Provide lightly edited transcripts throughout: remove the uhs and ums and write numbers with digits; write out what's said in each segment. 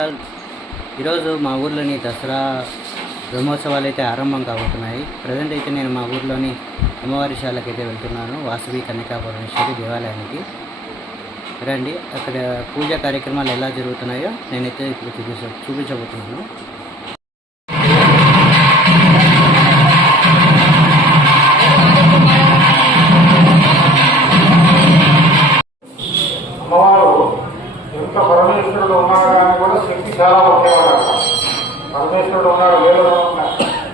ఈరోజు మా ఊర్లోని దసరా బ్రహ్మోత్సవాలు అయితే ఆరంభం కాబోతున్నాయి. ప్రజెంట్ అయితే నేను మా ఊర్లోని అమ్మవారి శాలకి అయితే వెళ్తున్నాను, వాసవి కన్యకా పరమేశ్వరి దేవాలయానికి. రండి, అక్కడ పూజా కార్యక్రమాలు ఎలా జరుగుతున్నాయో నేనైతే ఇప్పుడు చూపించబోతున్నాను. పరమేశ్వరుడు ఉన్నాడు కానీ కూడా శక్తి చాలా ముఖ్యమైన పరమేశ్వరుడు ఉన్నాడు లేదన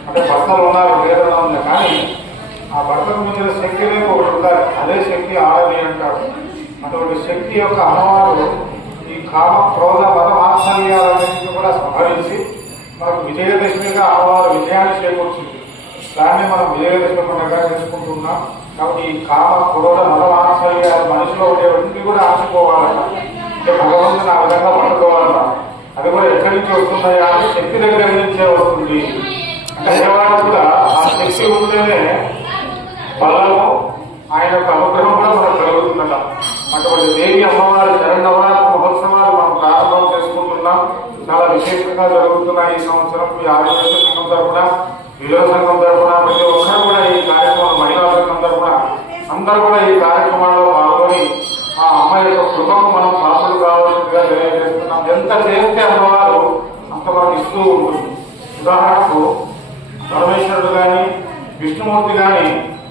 అంటే భర్తలు ఉన్నారు లేదన ఉంది, కానీ ఆ భర్తకు మించిన శక్తి అనేది ఒకటి ఉండాలి, అదే శక్తి ఆడది అంటాడు. అటువంటి శక్తి యొక్క అమ్మవారు ఈ కామ క్రోధ మత మాత్సర్యాలన్నింటినీ కూడా సంహరించి మనకు విజయదశమిగా అమ్మవారు విజయాన్ని చేకూర్చింది. దాన్ని మనం విజయదశమి పండుగగా చేసుకుంటున్నాం. కాబట్టి ఈ కామ క్రోధ మత మాత్సర్యాలు మనిషిలో ఉండేవన్నీ కూడా ఆశపోవాలట, భగవంతుని ఆ విధంగా పట్టుకోవాలన్నా. అది కూడా ఎక్కడి నుంచి వస్తున్నాయా అంటే శక్తి దగ్గర నుంచే వస్తుంది. అంటే అయ్యవాడు కూడా ఆ శక్తి ఉంటేనే బలము, ఆయన యొక్క అనుగ్రహం కూడా మనకు కలుగుతుందట. అటువంటి దేవి అమ్మవారి శరణవరాత్రి మహోత్సవాలు మనం ప్రారంభం చేసుకుంటున్నాం. చాలా విశేషంగా జరుగుతున్నాయి ఈ సంవత్సరం. ఈ ఆదివాసీ సంఘం తరఫున, విలువ సంఘం తరఫున ప్రతి ఒక్కరు కూడా ఈ కార్యక్రమం, మహిళా సంఘం తరఫున అందరూ కూడా ఈ కార్యక్రమాల్లో పాల్గొని ఆ అమ్మాయి యొక్క కృపకు మనం పాత్రలు కావాల్సిందిగా తెలియజేస్తున్నాం. ఎంత చేస్తే అమ్మవారు అంత మనకు ఇస్తూ ఉంటుంది. ఉదాహరణకు పరమేశ్వరుడు కానీ విష్ణుమూర్తి కానీ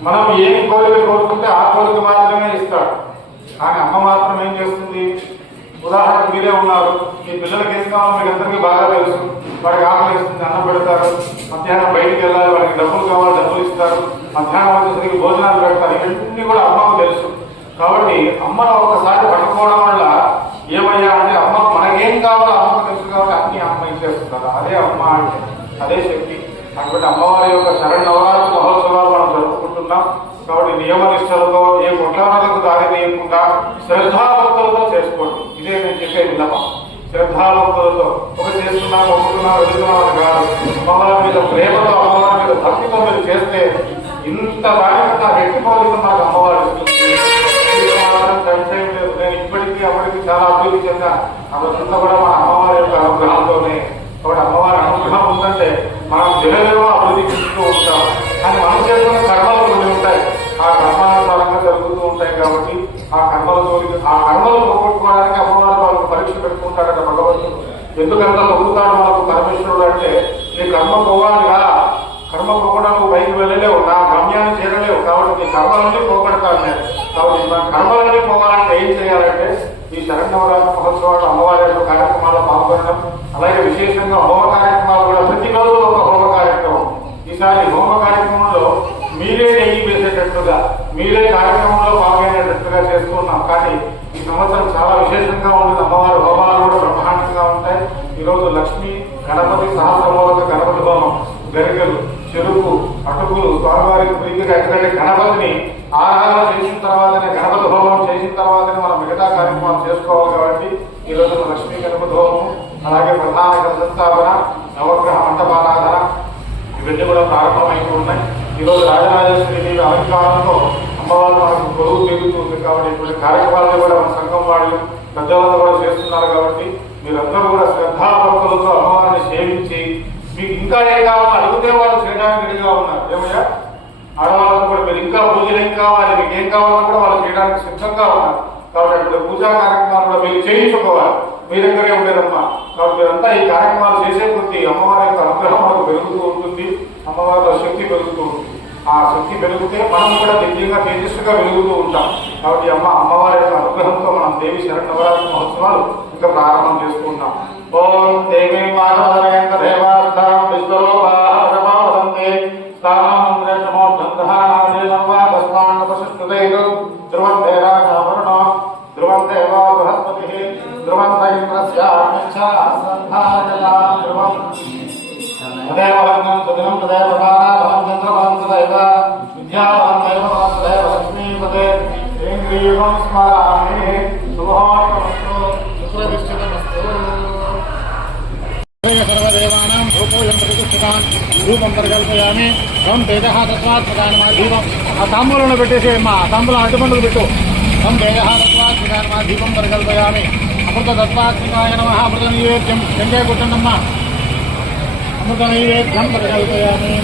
మనం ఏం కోరిక కోరుకుంటే ఆ కోరిక మాత్రమే ఇస్తాడు. కానీ అమ్మ మాత్రం ఏం చేస్తుంది? ఉదాహరణకు మీరే ఉన్నారు, మీ పిల్లలకి ఏం కావాలో మీకు అందరికీ బాగా తెలుసు. వాడికి ఆకలి వేస్తుంది, అన్నం పెడతారు. మధ్యాహ్నం బయటికి వెళ్ళాలి, వాడికి డబ్బులు కావాలి, డబ్బులు ఇస్తారు. మధ్యాహ్నం వచ్చేసరికి భోజనాలు పెడతారు. ఇవన్నీ కూడా అమ్మకు తెలుసు. కాబట్టి అమ్మను ఒక్కసారి పట్టుకోవడం వల్ల ఏమయ్యా అంటే అమ్మకు మనకేం కావాలో అమ్మకు తెలుసు కాబట్టి అన్ని అమ్మ ఇచ్చేస్తున్నారు. అదే అమ్మ అంటే అదే శక్తి. అటువంటి అమ్మవారి యొక్క శరణవరాత్రి మహోత్సవాలు మనం జరుపుకుంటున్నాం. కాబట్టి నియమనిష్టలతో ఏ కుట్రాలకు దారి తీయకుండా శ్రద్ధాభక్తులతో చేసుకోండి. ఇదే నేను చెప్పే విన్నపం. శ్రద్ధాభక్తులతో ఒక చేస్తున్నా ఒప్పుకున్నా వెళ్తున్నాం అని కాదు, అమ్మవారి మీద ప్రేమతో, అమ్మవారి మీద భక్తితో మీరు చేస్తే ఇంత దానికన్నా రెట్టి ఫలితం మనకు అమ్మవారు ఇస్తుంది. నేను ఇప్పటికీ అప్పటికి చాలా అభివృద్ధి చెందాను. అదంతా కూడా మన అమ్మవారి యొక్క అనుగ్రహంతోనే. కాబట్టి అమ్మవారి అనుగ్రహం ఉందంటే మనం దినదినమో అభివృద్ధి చెందుతూ ఉంటాం. కానీ మనం చేసుకునే కర్మలు కొన్ని ఉంటాయి, ఆ కర్మానుసారంగా జరుగుతూ ఉంటాయి. కాబట్టి ఆ కర్మలు పోగొట్టుకోవడానికి అమ్మవారు వాళ్ళకు పరీక్ష పెట్టుకుంటాడట భగవంతుడు. ఎందుకంత పొందుతాడు మనకు పరమేశ్వరుడు అంటే, నీ కర్మ పోవాలిగా, కర్మ పోవడానికి పైకి వెళ్ళలేవు, నా గమ్యాన్ని చేరలేవు, కాబట్టి నీ కర్మలన్నీ పోగొడతాను నేను. కాబట్టి మన కర్మలన్నీ పోవాలంటే ఏం చేయాలంటే ఈ శరణవరాత్రి మహోత్సవాలు అమ్మవారి యొక్క కార్యక్రమాల్లో పాల్గొనడం. అలాగే విశేషంగా హోమ కార్యక్రమాలు కూడా ప్రతిరోజు ఒక హోమ కార్యక్రమం. ఈసారి హోమ కార్యక్రమంలో మీరే నెయ్యి వేసేటట్టుగా, మీరే కార్యక్రమంలో పాల్గొనేటట్టుగా చేస్తున్నాం. కానీ ఈ సంవత్సరం చాలా విశేషంగా ఉంటుంది. అమ్మవారి హోమాలు కూడా బ్రహ్మాండంగా ఉంటాయి. ఈరోజు లక్ష్మి గణపతి సహస్రమూలక గణపతి హోమం, గరికలు, చెరుకు, అటుకులు స్వామివారికి ప్రీతిగా. ఎందుకంటే గణపతిని ఆరాధన చేసిన తర్వాతనే, గణపతి హోమం చేసిన తర్వాతనే మనం మిగతా కార్యక్రమాలు చేసుకోవాలి. కాబట్టి ఈరోజు లక్ష్మీ గణపతి హోమం, అలాగే ప్రధాన సంస్థాపన, నవగ్రహ మంటపారాధన ఇవన్నీ కూడా ప్రారంభమైతూ ఉన్నాయి. ఈరోజు రాజరాజేశ్వరి దేవి అలంకారంతో అమ్మవారు మనకు గొడుగు పెరుగుతుంది. కాబట్టి ఇటువంటి కార్యక్రమాలను కూడా మన సంఘం వాళ్ళు పెద్దలంతా కూడా చేస్తున్నారు. కాబట్టి మీరందరూ కూడా శ్రద్ధాభక్తులతో అమ్మవారిని సేవించి మీకు ఇంకా ఏం కావాలో అడిగితే వాళ్ళు చేయడానికి రెడీగా ఉన్నారు. ఏమయ్యా ఆడవాళ్ళకు కూడా మీరు ఇంకా పూజలు ఏం కావాలి, మీకు ఏం కావాలో కూడా వాళ్ళు చేయడానికి సిద్ధంగా ఉన్నారు. కాబట్టి అక్కడ పూజా కార్యక్రమాలు కూడా మీరు చేయించుకోవాలి, మీ దగ్గరే ఉండేదమ్మా. కాబట్టి మీరంతా ఈ కార్యక్రమాలు చేసే కొద్దీ అమ్మవారి యొక్క అనుగ్రహం మనకు పెరుగుతూ ఉంటుంది, అమ్మవారిలో శక్తి పెరుగుతూ ఉంటుంది. ఆ శక్తి పెరిగితే మనం కూడా దివ్యంగా తేజస్సుగా వెలుగుతూ ఉంటాం. కాబట్టి అమ్మవారి యొక్క అనుగ్రహంతో మనం దేవి శరణవరాత్రి మహోత్సవాలు ఇంకా ప్రారంభం చేసుకుంటాం. ఓం దేవి మాధవరేంద్ర దేవాస్థానం విశ్వరూపాహరమావదంతే స్థానమంత్రే నమోద్ధంధానాదేనవాదస్మాన్నపశుస్తైదు ధ్రువంతే రాజావరుణో ధ్రువంతే వా బృహస్పతిః ధ్రువంత ఇంద్రస్యామిచ్చా సంధాయలా ధ్రువం తదేవ లగ్నం సుదినం తదేవ తారాబలం చంద్రబలం తదైవ విద్యాబలం దైవ బలం తదైవ లక్ష్మీపదే ఇంద్రియం స్మరామి. శుభోత్తమస్తు, సుప్రతిష్ఠితమస్తు. సర్వదేవానాం భూపోయం ప్రతిష్ఠితాన్ రూపం పరికల్పయామి. త్వం తేజః తస్మాత్ ప్రధానమా దీపం. ఆ తాంబూలంలో పెట్టేసి అమ్మ, ఆ తాంబూలం అటుపండుకు పెట్టు. త్వం తేజః తస్మాత్ ప్రధానమా దీపం పరికల్పయామి. అమృత తత్వాత్మికాయ నమ అమృత నైవేద్యం వెంకయ్య కొట్టండమ్మ అమృత నైవేద్యం పరికల్పయామి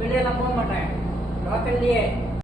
वीडियो ला फोन बटाए लॉक कर लिए